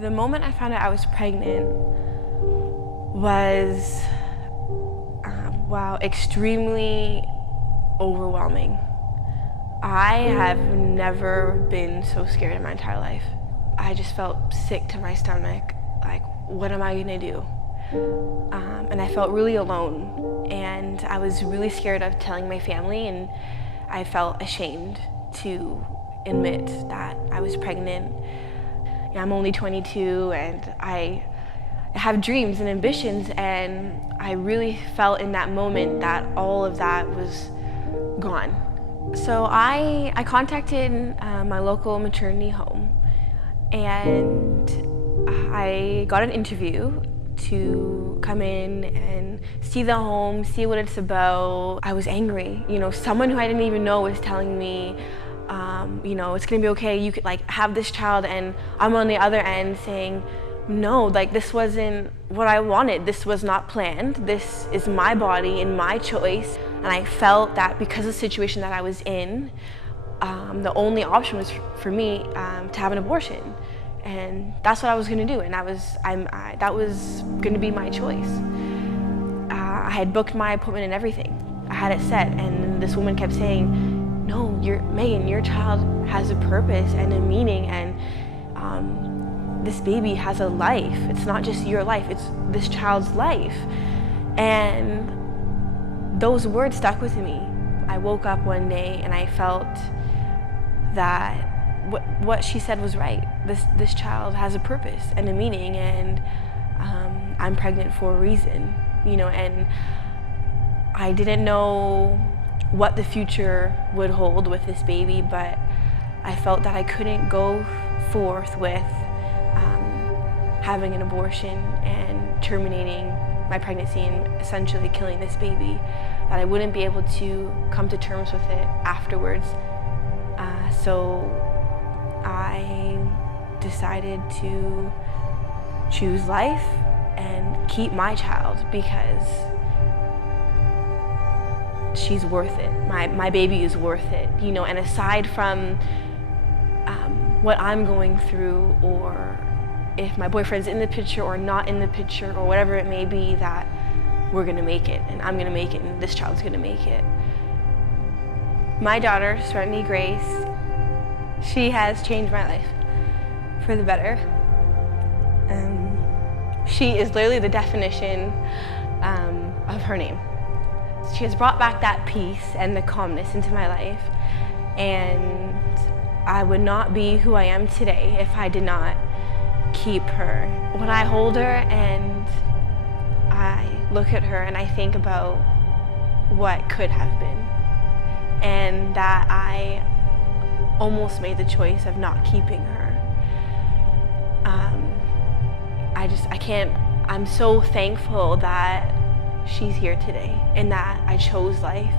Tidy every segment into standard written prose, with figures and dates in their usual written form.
The moment I found out I was pregnant was, extremely overwhelming. I have never been so scared in my entire life. I just felt sick to my stomach, like, what am I gonna do? And I felt really alone, and I was really scared of telling my family, and I felt ashamed to admit that I was pregnant. I'm only 22, and I have dreams and ambitions, and I really felt in that moment that all of that was gone. So I contacted my local maternity home, and I got an interview to come in and see the home, see what it's about. I was angry. Someone who I didn't even know was telling me, it's gonna be okay, you could have this child, and I'm on the other end saying, no, this wasn't what I wanted. This was not planned. This is my body and my choice. And I felt that because of the situation that I was in, the only option was for me to have an abortion. And that's what I was gonna do, and that was gonna be my choice. I had booked my appointment and everything. I had it set, and this woman kept saying, no, Megan, your child has a purpose and a meaning, and this baby has a life. It's not just your life, it's this child's life. And those words stuck with me. I woke up one day and I felt that what she said was right. This child has a purpose and a meaning, and I'm pregnant for a reason, and I didn't know what the future would hold with this baby, but I felt that I couldn't go forth with having an abortion and terminating my pregnancy and essentially killing this baby, that I wouldn't be able to come to terms with it afterwards. So I decided to choose life and keep my child because she's worth it. My baby is worth it, and aside from what I'm going through, or if my boyfriend's in the picture or not in the picture, or whatever it may be, that we're gonna make it, and I'm gonna make it, and this child's gonna make it. My daughter, Serenity Grace, she has changed my life for the better. She is literally the definition of her name. She has brought back that peace and the calmness into my life, and I would not be who I am today if I did not keep her. When I hold her and I look at her and I think about what could have been, and that I almost made the choice of not keeping her, I'm so thankful that she's here today and that I chose life.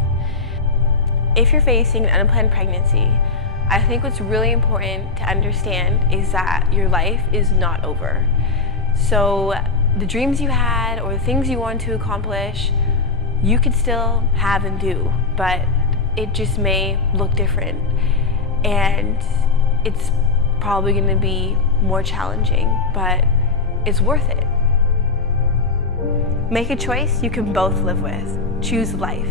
If you're facing an unplanned pregnancy, I think what's really important to understand is that your life is not over. So the dreams you had or the things you want to accomplish, you could still have and do, but it just may look different. And it's probably gonna be more challenging, but it's worth it. Make a choice you can both live with. Choose life.